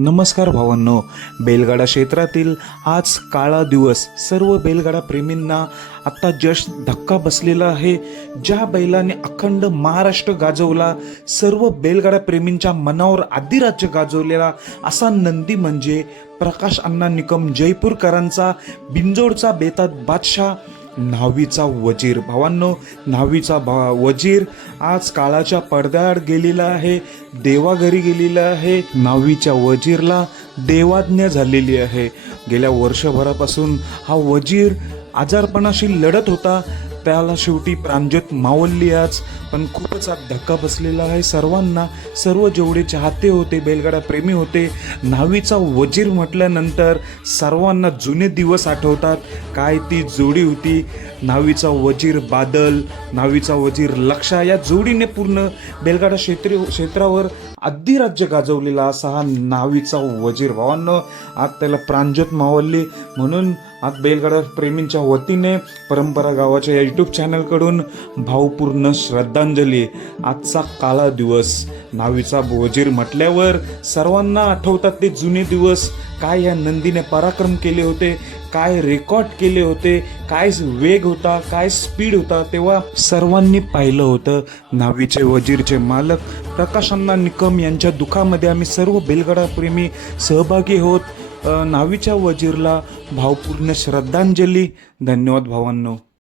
नमस्कार भावांनो. बैलगाडा क्षेत्रातील आज काळा दिवस. सर्व बैलगाडा प्रेमींना आत्ता जस्ट धक्का बसलेला आहे. ज्या बैलाने अखंड महाराष्ट्र गाजवला सर्व बैलगाडा प्रेमींच्या मनावर अधिराज्य गाजवलेला असा नंदी म्हणजे प्रकाश अण्णा निकम जयपूरकरांचा बिंजोडचा बेतात बादशाह न्हावीचा वजीर. भावांनो न्हावीचा भा वजीर आज काळाच्या पडद्याआड गेलेला आहे देवाघरी गेलेला आहे न्हावीच्या वजीरला देवाज्ञा झालेली आहे. गेल्या वर्षभरापासून हा वजीर आजारपणाशी लढत होता त्याला शेवटी प्रांजत मावलली आज. पण खूपच आज धक्का बसलेला आहे सर्वांना. सर्व जेवढे चाहते होते बैलगाडा प्रेमी होते न्हावीचा वजीर म्हटल्यानंतर सर्वांना जुने दिवस आठवतात. काय ती जोडी होती? न्हावीचा वजीर बादल न्हावीचा वजीर लक्षा या जोडीने पूर्ण बैलगाडा क्षेत्री क्षेत्रावर राज्य गाजवलेला असा हा न्हावीचा वजीर. भावांनो आज त्याला प्रांजत मावलली म्हणून आज बैलगाडा प्रेमींच्या वतीने परंपरा गावाच्या यूट्यूब चॅनलकडून भावपूर्ण श्रद्धांजली. आजचा काळा दिवस. नावीचा वजीर म्हटल्यावर सर्वांना आठवतात ते जुने दिवस. काय या नंदीने पराक्रम केले होते? काय रेकॉर्ड केले होते? काय वेग होता? काय स्पीड होता? तेव्हा सर्वांनी पाहिलं होतं. न्हावीचे वजीरचे मालक प्रकाशांना निकम यांच्या दुखामध्ये आम्ही सर्व बेलगडाप्रेमी सहभागी होत नावीच्या न्हावीच्या वजीरला भावपूर्ण श्रद्धांजली. धन्यवाद भावांनो.